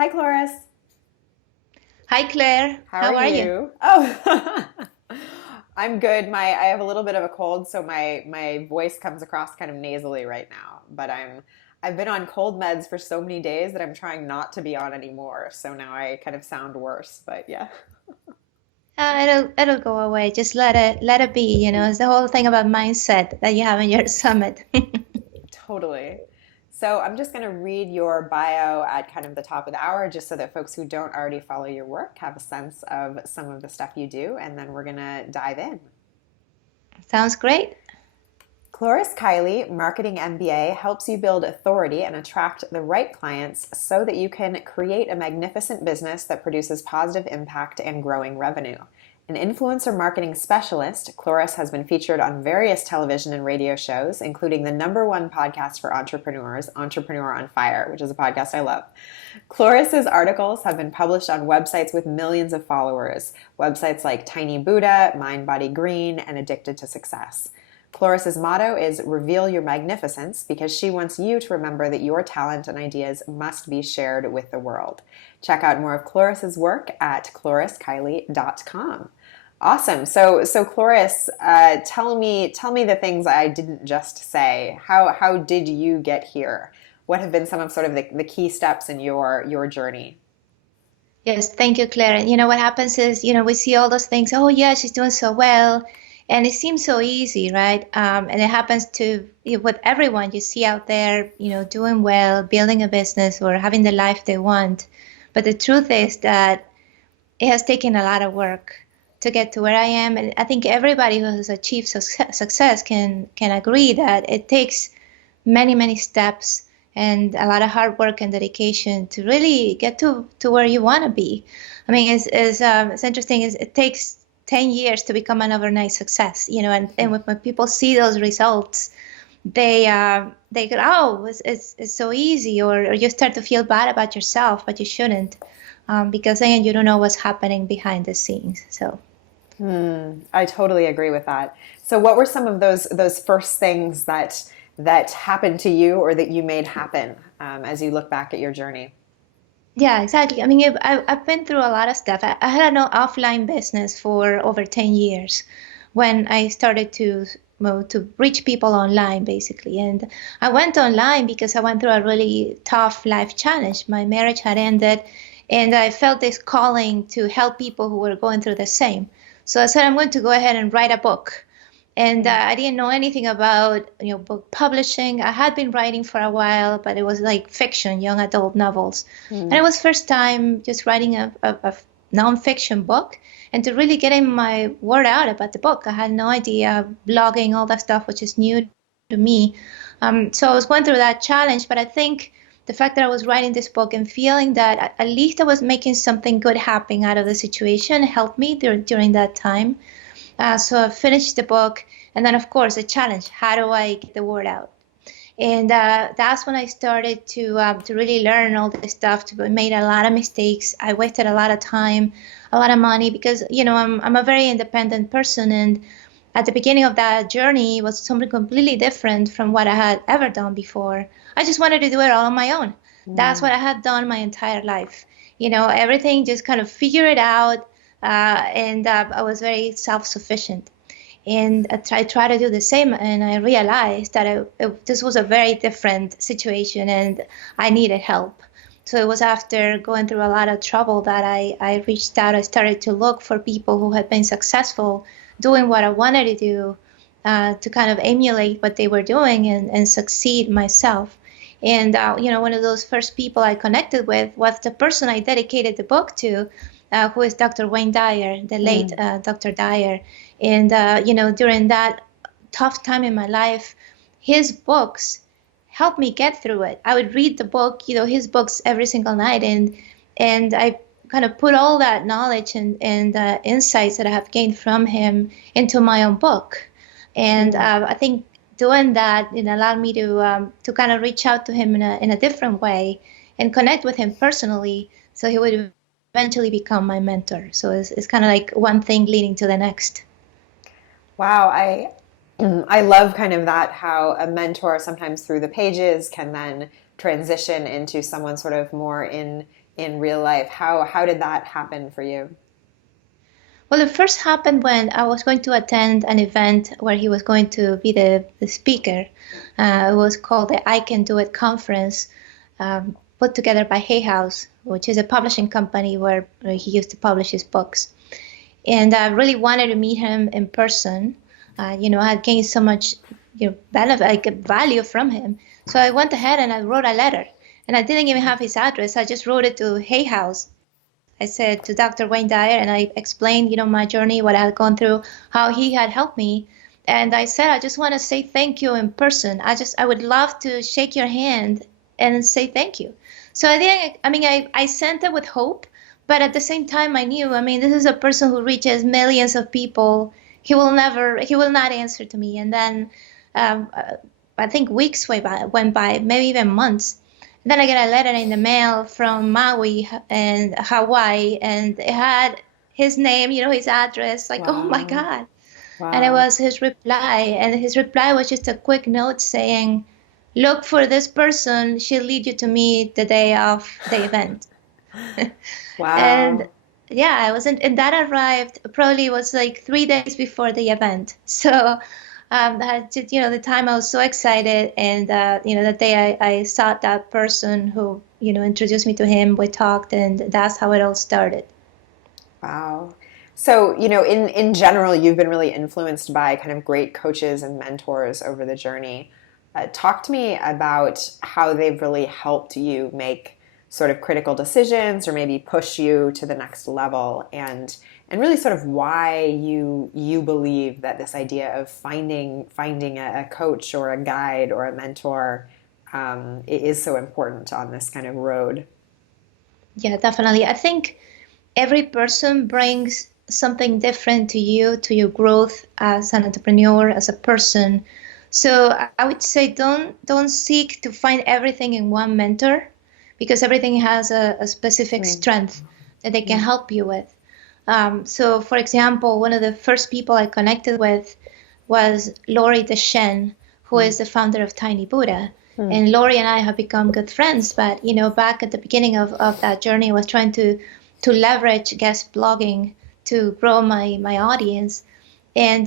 Hi, Cloris. Hi Claire, How are how are you? you? Oh, I'm good. I have a little bit of a cold, so my voice comes across kind of nasally right now. But I've been on cold meds for so many days that I'm trying not to be on anymore. So now I kind of sound worse. But yeah, It'll go away. Just let it be. It's the whole thing about mindset that you have in your summit. totally. So I'm just going to read your bio at kind of the top of the hour, just so that folks who don't already follow your work have a sense of some of the stuff you do, and then we're going to dive in. Sounds great. Cloris Kylie Marketing MBA helps you build authority and attract the right clients so that you can create a magnificent business that produces positive impact and growing revenue. An influencer marketing specialist, Cloris has been featured on various television and radio shows, including the #1 podcast for entrepreneurs, Entrepreneur on Fire, which is a podcast I love. Cloris's articles have been published on websites with millions of followers, websites like Tiny Buddha, Mind Body Green, and Addicted to Success. Cloris's motto is "Reveal your magnificence" because she wants you to remember that your talent and ideas must be shared with the world. Check out more of Cloris's work at cloriskylie.com. Awesome. So Cloris, tell me the things I didn't just say. How did you get here? What have been some of sort of the key steps in your journey? Yes, thank you, Claire. And what happens is, we see all those things. Oh, yeah, she's doing so well, and it seems so easy, right? And it happens to with everyone you see out there, doing well, building a business, or having the life they want. But the truth is that it has taken a lot of work to get to where I am, and I think everybody who has achieved success can agree that it takes many, many steps and a lot of hard work and dedication to really get to where you want to be. I mean, it's interesting is it takes 10 years to become an overnight success, and when people see those results, they go, oh, it's so easy, or you start to feel bad about yourself, but you shouldn't, because again, you don't know what's happening behind the scenes. So. I totally agree with that. So what were some of those first things that happened to you or that you made happen as you look back at your journey? Yeah, exactly. I mean, I've been through a lot of stuff. I had an offline business for over 10 years when I started to reach people online, basically. And I went online because I went through a really tough life challenge. My marriage had ended, and I felt this calling to help people who were going through the same. So I said, I'm going to go ahead and write a book. And I didn't know anything about, book publishing. I had been writing for a while, but it was like fiction, young adult novels. And it Mm. was first time just writing a nonfiction book and to really getting my word out about the book. I had no idea blogging, all that stuff, which is new to me. So I was going through that challenge, but I think the fact that I was writing this book and feeling that at least I was making something good happen out of the situation helped me during that time. So I finished the book, and then of course the challenge: how do I get the word out? And that's when I started to really learn all this stuff. To made a lot of mistakes. I wasted a lot of time, a lot of money because I'm a very independent person, and at the beginning of that journey was something completely different from what I had ever done before. I just wanted to do it all on my own. That's what Mm. I had done my entire life. Everything just kind of figure it out, and I was very self-sufficient. And I tried to do the same, and I realized that this was a very different situation, and I needed help. So it was after going through a lot of trouble that I reached out. I started to look for people who had been successful doing what I wanted to do, to kind of emulate what they were doing and succeed myself. And one of those first people I connected with was the person I dedicated the book to, who is Dr. Wayne Dyer, the late Mm. Dr. Dyer. And during that tough time in my life, his books helped me get through it. I would read the book, his books every single night, and I kind of put all that knowledge and insights that I have gained from him into my own book. And Mm. I think doing that it allowed me to kind of reach out to him in a different way and connect with him personally, so he would eventually become my mentor. So it's kind of like one thing leading to the next. Wow, I love kind of that how a mentor sometimes through the pages can then transition into someone sort of more in real life. How did that happen for you? Well, it first happened when I was going to attend an event where he was going to be the speaker. It was called the I Can Do It conference, put together by Hay House, which is a publishing company where he used to publish his books. And I really wanted to meet him in person. I had gained so much, benefit, like value from him. So I went ahead and I wrote a letter. And I didn't even have his address. I just wrote it to Hay House. I said to Dr. Wayne Dyer, and I explained, my journey, what I had gone through, how he had helped me. And I said, I just want to say thank you in person. I would love to shake your hand and say thank you. So I sent it with hope, but at the same time, I knew, this is a person who reaches millions of people. He will not answer to me. And then I think weeks went by, maybe even months. Then I get a letter in the mail from Maui and Hawaii, and it had his name, his address, like, oh my Wow. God. And it Wow. was his reply. And his reply was just a quick note saying, look for this person. She'll lead you to me the day of the event. And Wow. yeah, and that arrived probably was like 3 days before the event. So that just, the time I was so excited, and that day I sought that person who introduced me to him. We talked, and that's how it all started. Wow. So, in general, you've been really influenced by kind of great coaches and mentors over the journey. Talk to me about how they've really helped you make sort of critical decisions or maybe push you to the next level, and really sort of why you believe that this idea of finding a coach or a guide or a mentor is so important on this kind of road. Yeah, definitely. I think every person brings something different to you, to your growth as an entrepreneur, as a person. So I would say don't seek to find everything in one mentor, because everything has a specific Mm. strength that they can Mm. help you with. So, for example, one of the first people I connected with was Lori Deshen, who is the founder of Tiny Buddha. Mm. And Lori and I have become good friends. But, back at the beginning of that journey, I was trying to leverage guest blogging to grow my audience. And,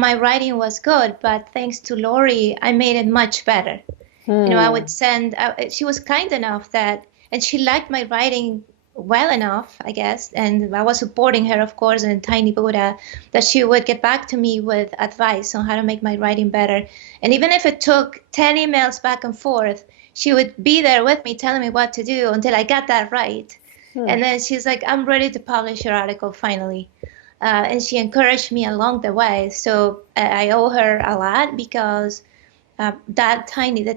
my writing was good, but thanks to Lori, I made it much better. I would Hmm. send, she was kind enough and she liked my writing well enough, I guess. And I was supporting her, of course, in Tiny Buddha, that she would get back to me with advice on how to make my writing better. And even if it took 10 emails back and forth, she would be there with me telling me what to do until I got that right. Hmm. And then she's like, I'm ready to publish your article finally. And she encouraged me along the way. So I owe her a lot, because the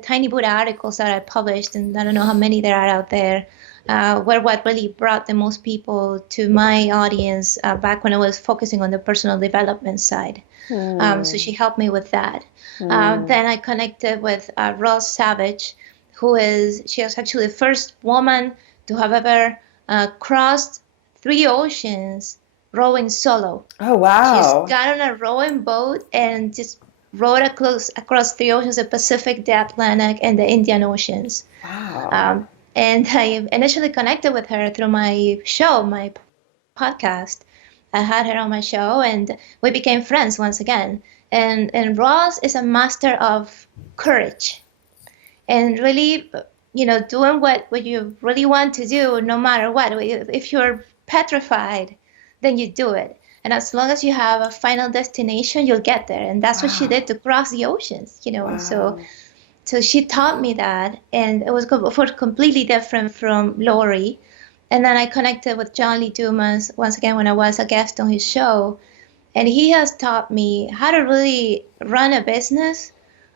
Tiny Buddha articles that I published, and I don't know how many there are out there, were what really brought the most people to my audience back when I was focusing on the personal development side. So Hmm. she helped me with that. Hmm. Then I connected with Ross Savage, she was actually the first woman to have ever crossed 3 oceans rowing solo. Oh, She just wow. got on a rowing boat and just rowed across 3 oceans: the Pacific, the Atlantic, and the Indian Oceans. Wow. And I initially connected with her through my podcast. I had her on my show, and we became friends once again. And Ross is a master of courage, and really, doing what you really want to do, no matter what. If you're petrified, then you do it. And as long as you have a final destination, you'll get there. And that's what she did Wow. to cross the oceans. Wow. So she taught me that, and it was of course completely different from Lori. And then I connected with John Lee Dumas once again when I was a guest on his show, and he has taught me how to really run a business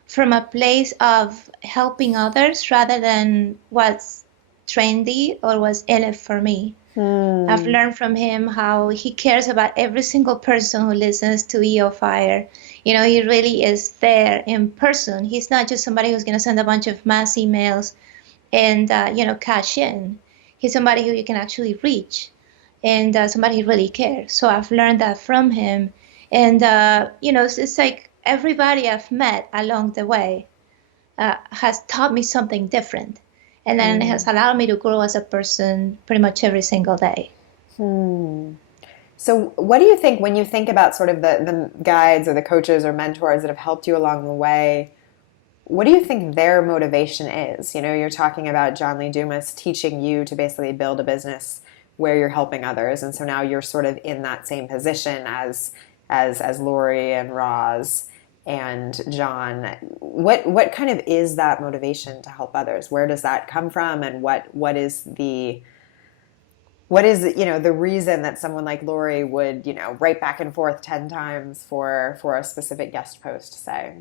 from a place of helping others rather than what's trendy or what's in it for me. I've Hmm. learned from him how he cares about every single person who listens to EO Fire. He really is there in person. He's not just somebody who's going to send a bunch of mass emails and, cash in. He's somebody who you can actually reach, and somebody who really cares. So I've learned that from him. And, it's like everybody I've met along the way has taught me something different. And then it has allowed me to grow as a person pretty much every single day. So, what do you think when you think about sort of the guides or the coaches or mentors that have helped you along the way? What do you think their motivation is? You know, you're talking about John Lee Dumas teaching you to basically build a business where you're helping others, and so now you're sort of in that same position as Lori and Roz and John. What kind of is that motivation to help others? Where does that come from, and what is the reason that someone like Lori would write back and forth 10 times for a specific guest post, say?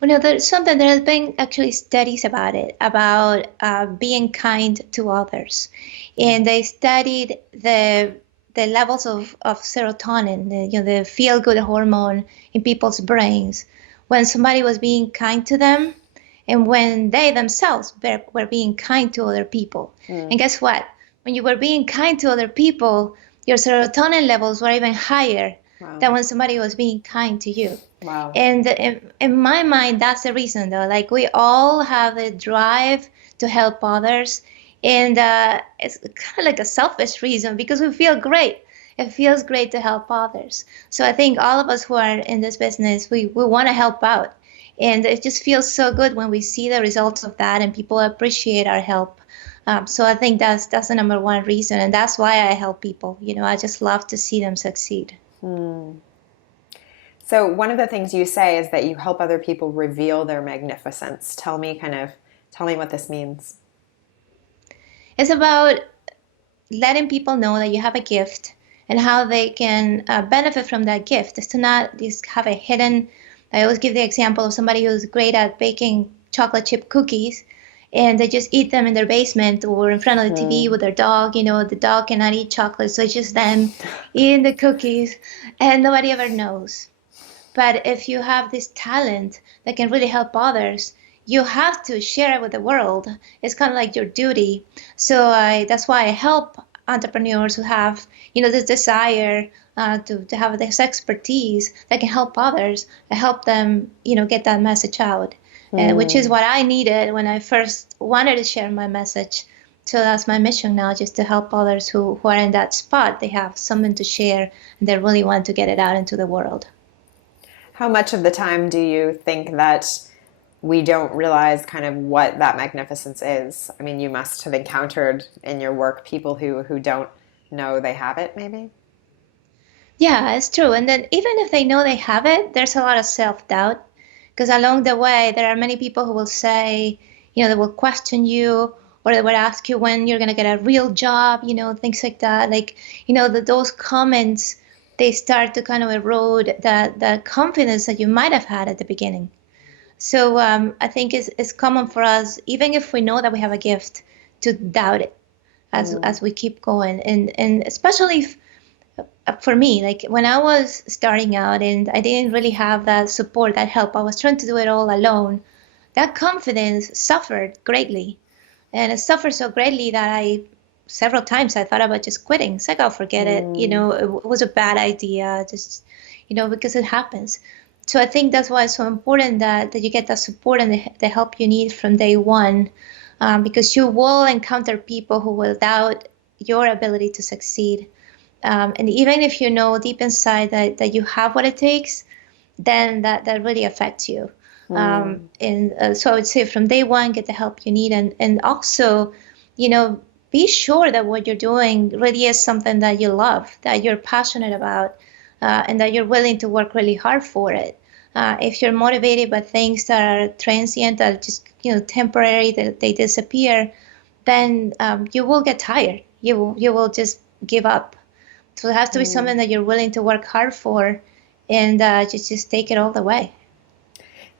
Well, no, there's something there has been actually studies about it, about being kind to others, and they studied the levels of serotonin, the feel-good hormone in people's brains when somebody was being kind to them, and when they themselves were being kind to other people. And guess what? When you were being kind to other people, your serotonin levels were even higher than when somebody was being kind to you. Wow. And in my mind, that's the reason, though. Like, we all have a drive to help others, and it's kind of like a selfish reason because we feel great. It feels great to help others. So I think all of us who are in this business, we want to help out. And it just feels so good when we see the results of that and people appreciate our help. So I think that's the number one reason, and that's why I help people. I just love to see them succeed. So one of the things you say is that you help other people reveal their magnificence. Tell me what this means. It's about letting people know that you have a gift and how they can benefit from that gift. It's to not just have a hidden. I always give the example of somebody who's great at baking chocolate chip cookies, and they just eat them in their basement or in front of the TV with their dog. The dog cannot eat chocolate, so it's just them eating the cookies, and nobody ever knows. But if you have this talent that can really help others, you have to share it with the world. It's kind of like your duty. So that's why I help entrepreneurs who have, this desire to have this expertise that can help others. I help them, get that message out, which is what I needed when I first wanted to share my message. So that's my mission now, just to help others who are in that spot. They have something to share and they really want to get it out into the world. How much of the time do you think that we don't realize kind of what that magnificence is? I mean, you must have encountered in your work people who don't know they have it, maybe? Yeah, it's true. And then even if they know they have it, there's a lot of self-doubt, because along the way, there are many people who will say, they will question you, or they will ask you when you're going to get a real job, things like that. Like, those comments, they start to kind of erode the confidence that you might have had at the beginning. So I think it's common for us, even if we know that we have a gift, to doubt it as we keep going. And especially for me, like when I was starting out and I didn't really have that support, that help, I was trying to do it all alone. That confidence suffered greatly. And it suffered so greatly that several times I thought about just quitting. It's like, I'll forget it. It was a bad idea, just, because it happens. So I think that's why it's so important that you get the support and the help you need from day one, because you will encounter people who will doubt your ability to succeed. And even if you know deep inside that you have what it takes, then that really affects you. So I would say from day one, get the help you need. And also, be sure that what you're doing really is something that you love, that you're passionate about, and that you're willing to work really hard for it. If you're motivated by things that are transient, that are just temporary, that they disappear, then you will get tired. You will just give up. So it has to be something that you're willing to work hard for, and just take it all the way.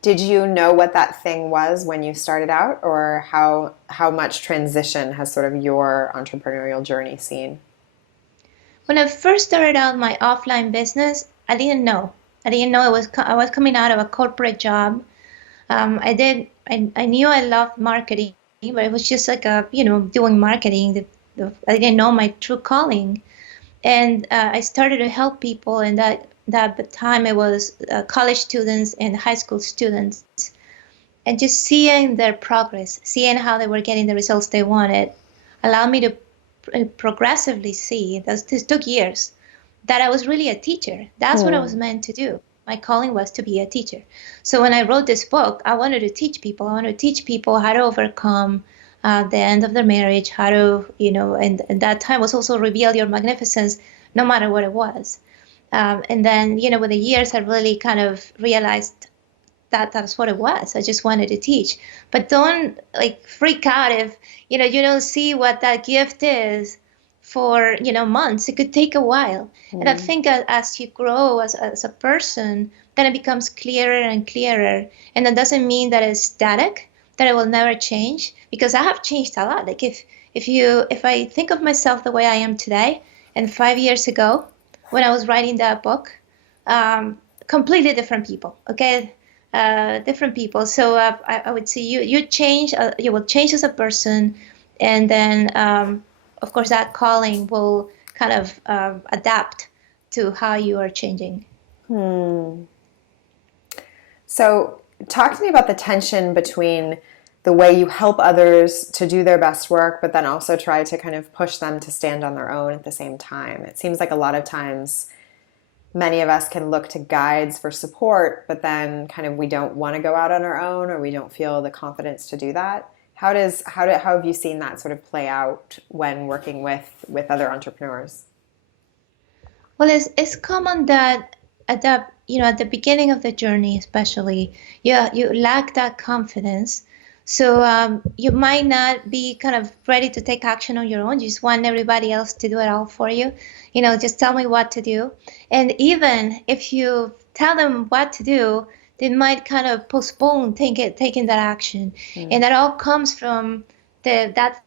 Did you know what that thing was when you started out, or how much transition has sort of your entrepreneurial journey seen? When I first started out my offline business, I didn't know. I was coming out of a corporate job. I knew I loved marketing, but it was just like doing marketing. I didn't know my true calling, and I started to help people. And that time it was college students and high school students. and just seeing their progress, seeing how they were getting the results they wanted, allowed me to progressively see, this took years, that I was really a teacher. That's what I was meant to do. My calling was to be a teacher. So when I wrote this book, I wanted to teach people. I wanted to teach people how to overcome the end of their marriage, how to, and that time was also reveal your magnificence, no matter what it was. And then, with the years, I really kind of realized that that's what it was. I just wanted to teach. But don't freak out if, you don't see what that gift is for, months. It could take a while. And I think as you grow as a person, then it becomes clearer and clearer. And that doesn't mean that it's static, that it will never change, because I have changed a lot. Like if I think of myself the way I am today and 5 years ago when I was writing that book, completely different people, okay? Different people. So I would say you change, you will change as a person, and then of course that calling will kind of adapt to how you are changing. So talk to me about the tension between the way you help others to do their best work, but then also try to kind of push them to stand on their own at the same time. It seems like a lot of times many of us can look to guides for support, but then kind of we don't want to go out on our own, or we don't feel the confidence to do that. How have you seen that sort of play out when working with other entrepreneurs? Well, it's common that at the beginning of the journey, especially, you lack that confidence. So you might not be kind of ready to take action on your own. You just want everybody else to do it all for you. Just tell me what to do. And even if you tell them what to do, they might kind of postpone taking that action. And that all comes from that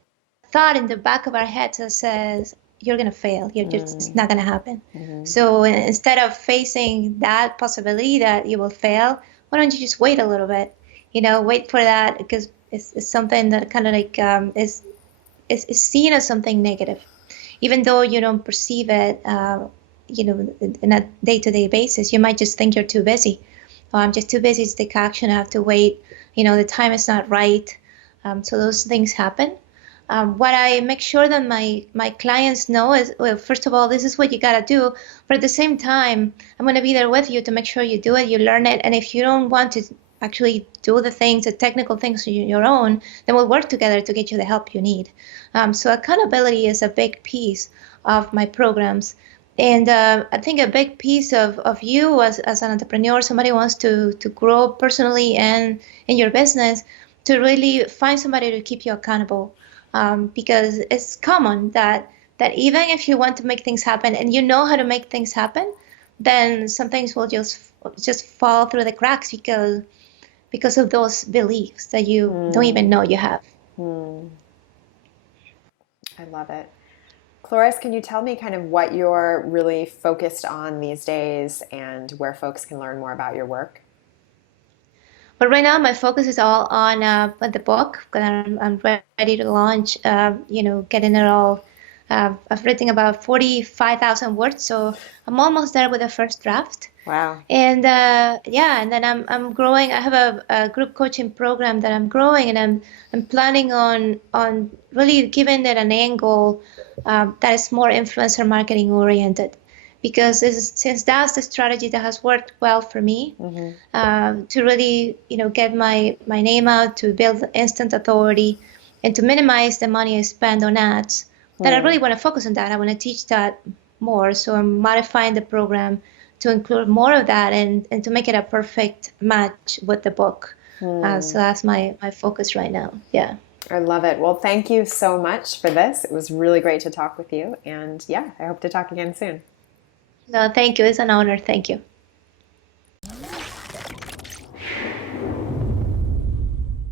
thought in the back of our heads that says, you're going to fail. It's not going to happen. So instead of facing that possibility that you will fail, why don't you just wait a little bit? Wait for that, because it's something that kind of is seen as something negative, even though you don't perceive it, in a day-to-day basis. You might just think you're too busy. I'm just too busy to take action. I have to wait. The time is not right. So those things happen. What I make sure that my clients know is, well, first of all, this is what you got to do. But at the same time, I'm going to be there with you to make sure you do it, you learn it. And if you don't want to actually do the technical things on your own, then we'll work together to get you the help you need. So accountability is a big piece of my programs. And I think a big piece of you as an entrepreneur, somebody who wants to grow personally and in your business, to really find somebody to keep you accountable. Because it's common that even if you want to make things happen and you know how to make things happen, then some things will just fall through the cracks because of those beliefs that you don't even know you have. I love it. Cloris, can you tell me kind of what you're really focused on these days and where folks can learn more about your work? But right now, my focus is all on the book. I'm ready to launch, getting it all. I've written about 45,000 words, so I'm almost there with the first draft. Wow. And and then I'm growing. I have a group coaching program that I'm growing, and I'm planning on really giving it an angle that is more influencer marketing oriented, because since that's the strategy that has worked well for me, to really get my name out, to build instant authority, and to minimize the money I spend on ads. That I really want to focus on that. I want to teach that more. So I'm modifying the program to include more of that and to make it a perfect match with the book. So that's my focus right now. Yeah. I love it. Well, thank you so much for this. It was really great to talk with you. And yeah, I hope to talk again soon. No, thank you. It's an honor. Thank you.